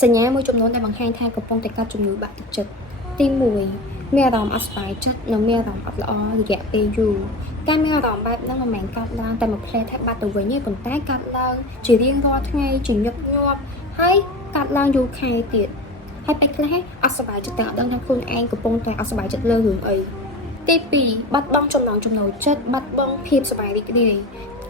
សញ្ញាមួយចំនួនដែលបង្ហាញថាកំពុងតែកើតជំងឺបាក់ទឹកចិត្តទី1មានអារម្មណ៍អត់ស្បាយចិត្តនិងមានអារម្មណ៍អត់ល្អរយៈពេលយូរការមានអារម្មណ៍បែបហ្នឹងមិនមែនកើតឡើងតែមួយផ្លែថាបាត់ទៅវិញទេប៉ុន្តែកើតឡើងជារៀងរាល់ថ្ងៃជាញឹកញាប់ហើយកើតឡើងយូរខែទៀតហើយពេលខ្លះអត់សប្បាយចិត្តតែអត់ដឹងថាខ្លួនឯងកំពុងតែអត់សប្បាយចិត្តលើរឿងអីទី2បាត់បង់ចំណងចំណូលចិត្តបាត់បង់ភាពសប្បាយរីករាយ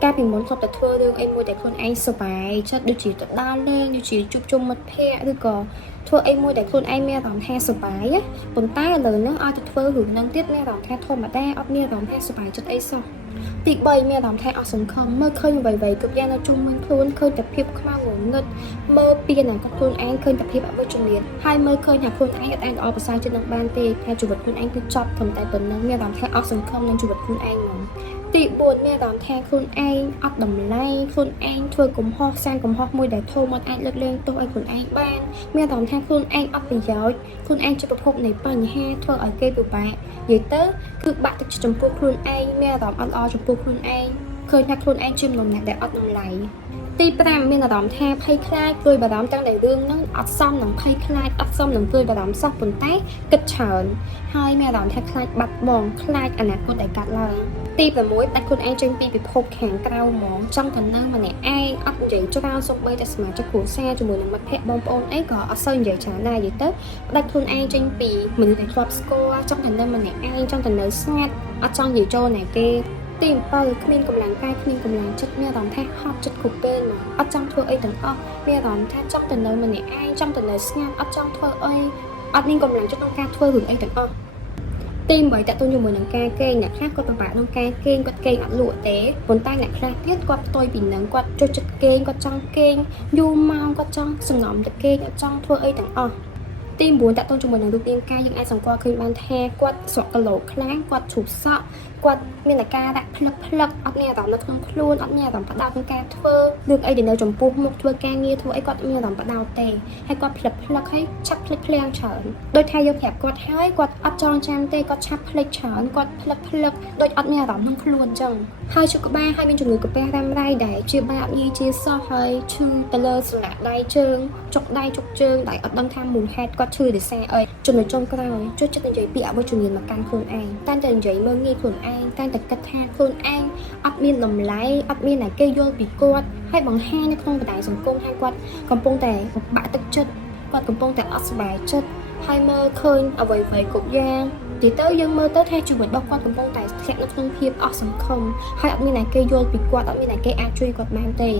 កាលពីមុនធ្លាប់តែធ្វើរឿងអីមួយដែលខ្លួនឯងសប្បាយចិត្តដូចជាទៅដើរលេងដូចជាជួបជុំមិត្តភ័ក្តិឬក៏ធ្វើអីមួយដែលខ្លួនឯងមានអារម្មណ៍ថាសប្បាយប៉ុន្តែឥឡូវនេះឲ្យទៅធ្វើរឿងហ្នឹងទៀតមានអារម្មណ៍ថាធម្មតាអត់មានអារម្មណ៍ថាសប្បាយចិត្តអីសោះទី3មានអារម្មណ៍ថាអស់សង្ឃឹមមើលឃើញអ្វីៗគ្រប់យ៉ាងនៅជុំវិញខ្លួនឃើញតែភាពខ្មៅងងឹតមើលពីអនាគតខ្លួនឯងឃើញតែភាពអវិជ្ជមានហើយមើលឃើញថាខ្លួនឯងអាចល្អប្រសើរជាងនឹងបានទេថាជីវិតខ្លួនឯងគឺចប់ត្រឹមតែប៉ុណ្្នឹងមានអារម្មណ៍ថាអស់សង្ឃឹមនឹងជីវិតខ្លួនឯងហ្មងទី4មានអារម្មណ៍ថាខ្លួនឯងអត់តម្លៃខ្លួនឯងធ្វើកំហុសសានកំហុសមួយដែលធំមិនអាចលើកលែងទោសឲ្យខ្លួនឯងបានមានអារម្មណ៍ថាខ្លួនឯងអត់ប្រយោជន៍ខ្លួនឯងជាប្រភពនៃបញ្ហាធ្វើឲ្យគេពិបាកនិយាយទៅគឺបាក់ទឹកចិត្តចំពោះខ្លួនឯងមានអារម្មណ៍អត់ល្អចំពោះខ្លួនឯងឃើញថាខ្លួនឯងជាមនុស្សដែលអត់តម្លៃទី5មានអារម្មណ៍ថាភ័យខ្លាចព្រួយបារម្ភទាំងដែលរឿងហ្នឹងអត់សមនឹងភ័យខ្លាចអត់សមនឹងព្រួយបារម្ភសោះប៉ុន្តែគិតច្រើនហើយមានអារម្មណ៍ថាខ្លាចបាត់បង់ខ្លាចអនាគតដែលកើតឡើងទី6ដាច់ខ្លួនឯងចេញពីពិភពខាងក្រៅហ្មងចង់ទៅនៅម្នាក់ឯងអត់និយាយច្រើនសូម្បីតែសមាជិកគ្រួសារជាមួយនឹងមិត្តភ័ក្តិបងប្អូនអីក៏អត់សូវនិយាយច្រើនដែរនិយាយទៅដាច់ខ្លួនឯងចេញពីមនុស្សដែលធ្លាប់ស្គាល់ចង់ទៅនៅម្នាក់ឯងចង់ទៅនៅស្ងាត់អត់ចង់និយាយចូលណាគេទី7គ្មានកម្លាំងកាយគ្មានកម្លាំងចិត្តមានអារម្មណ៍ថាហត់ចិត្តគ្រប់ពេលមកអត់ចង់ធ្វើអីទាំងអស់មានអារម្មណ៍ថាចង់ទៅនៅម្នាក់ឯងចង់ទៅនៅស្ងាត់អត់ចង់ធ្វើអីអត់មានកម្លាំងចិត្តក្នុងការធ្វើរឿងអីទាំងអស់ទី8តើតើជាមួយនឹងការគេងអ្នកខ្លះគាត់ពិបាកក្នុងការគេងគាត់គេងអត់លក់ទេប៉ុន្តែអ្នកខ្លះទៀតគាត់ផ្ទុយពីនឹងគាត់ចូលចិត្តគេងគាត់ចង់គេងយូរម៉ោងគាត់ចង់សំងំទៅគេងអត់ចង់ធ្វើអីទាំងអស់ទី9តើតើជាមួយនឹងរូបរាងកាយយើងអាចសង្កល់ឃើញបានថាគាត់ស្រក់គីឡូខ្លាំងគាត់ជ្រុះសក់គាត់មានអាការៈផ្លឹកអត់មានអារម្មណ៍នៅក្នុងខ្លួនអត់មានអារម្មណ៍ផ្ដោតក្នុងការធ្វើរឿងអីដែលនៅចំពោះមុខធ្វើការងារធ្វើអីគាត់មានអារម្មណ៍ផ្ដោតទេហើយគាត់ផ្លឹកហើយឆាប់ភ្លេចភ្លាំងច្រើនដូចថាយើងប្រាប់គាត់ហើយគាត់អត់ចងចាំទេគាត់ឆាប់ភ្លេចច្រើនគាត់ផ្លឹកដូចអត់មានអារម្មណ៍ក្នុងខ្លួនអញ្ចឹងហើយជក់ក្បាលហើយមានជំងឺកាពះរ៉ាំរ៉ៃដែលជាបាក់ងាយជាសោះហើយឈឺទៅលើសន្លាក់ដៃជើងចុកដៃចុកជើងដែលអត់ដឹងថាមូលហេតុគាត់ឈឺដោយសារអីចំណុចចុងក្រោយជួយចិត្តនិយាយពីអវិជ្ជមានមកកាន់ខ្លួនឯងតែតែនិយាយមើលងាយខ្លួនឯងតែគិតថាខ្លួនឯងអត់មានតម្លៃអត់មានអ្នកគេយល់ពីគាត់ហើយបង្ហាញនៅក្នុងបណ្ដាញសង្គមថាគាត់កំពុងតែបាក់ទឹកចិត្តគាត់កំពុងតែអត់សុបាយចិត្តហើយមើលឃើញអ្វីៗគ្រប់យ៉ាងទីទៅយើងមើលទៅថាជីវិតរបស់គាត់កំពុងតែធ្លាក់នៅក្នុងភាពអស់សង្ឃឹមហើយអត់មានអ្នកគេយល់ពីគាត់អត់មានអ្នកគេអាចជួយគាត់បានទេ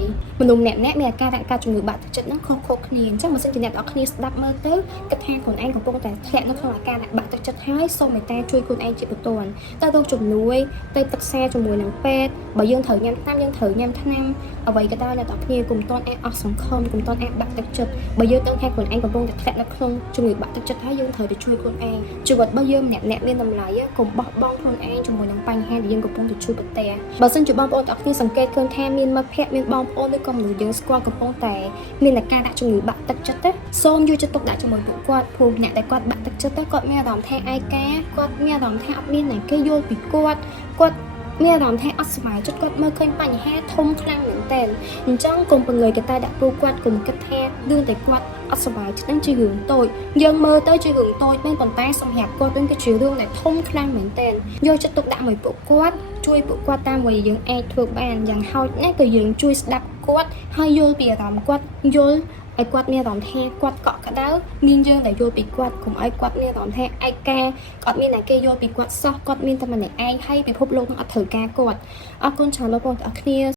មនុស្សម្នាក់មានអាការៈជំងឺបាក់ទឹកចិត្តហ្នឹងខុសៗគ្នាអញ្ចឹងបើសិនជាអ្នកនរគ្នាស្ដាប់មើលទៅគិតថាខ្លួនឯងកំពុងតែធ្លាក់នៅក្នុងអាការៈបាក់ទឹកចិត្តហើយសូមមេត្តាជួយខ្លួនឯងជាបន្ទាន់ទៅរកជំនួយទៅប្រឹក្សាជាមួយនឹងពេទ្យបើយើងត្រូវញ៉ាំថ្នាំយើងត្រូវញ៉ាំថ្នាំអ្វីក៏ដោយអ្នកនរគ្នាកុំតន់អស់សង្ឃឹមកុំតន់បាក់ទឹកចិត្តបើយើងដឹងថាខ្លួនឯងកំពុងតែធ្លាក់នៅក្នុងជំងឺបាក់ទឹកចិត្តហើយយើងត្រូវទៅជួយខ្លួនឯងជីវិតរបស់យើងម្នាក់មានតម្លៃកុំបោះបង់ខ្លួនឯងជាមួយនឹងបញ្ហាដែលយើងកំពុងតែជួបប្រទះបើសិនជាបងប្អូនទាំងអស់គ្នាសង្កេតឃើញថាមានមិត្តភ័ក្តិមានបងប្អូនឬក៏មនុស្សយើងស្គាល់កំពុងតែមានអាការៈជំងឺបាក់ទឹកចិត្តទេសូមយកចិត្តទុកដាក់ជាមួយពួកគាត់ព្រោះអ្នកដែលគាត់បាក់ទឹកចិត្តទៅគាត់មានអារម្មណ៍ថាឯកាគាត់មានអារម្មណ៍ថាអត់មានអ្នកគេយល់ពីគាត់មានអារម្មណ៍ថាអត់សុបាយចិត្តគាត់មើលឃើញបញ្ហាធំខ្លាំងមែនតើអញ្ចឹងកុំពង្រយកតែដាក់ព្រោះគាត់កុំគិតថារឿងតែគាត់អត់សុបាយចិត្តនឹងជារឿងតូចយើងមើលទៅជារឿងតូចមែនប៉ុន្តែសម្រាប់គាត់វិញគឺជារឿងដែលធំខ្លាំងមែនតើយកចិត្តទុកដាក់មួយពួកគាត់ជួយពួកគាត់តាមអ្វីយើងអាចធ្វើបានយ៉ាងហោចណាស់ក៏យើងជួយស្ដាប់គាត់ហើយយល់ពីអារម្មណ៍គាត់យល់ឲ្យគាត់មានអារម្មណ៍ថាគាត់កក់ក្ដៅមានយើងដែលយល់ពីគាត់កុំឲ្យគាត់មានអារម្មណ៍ថាឯកាគាត់មានតែគេយល់ពីគាត់សោះគាត់មានតែម្នាក់ឯងហើយពិភពលោកនឹងអត់ត្រូវការគាត់អរគុណច្រើនលោកបងប្អូនទាំងអស់គ្នា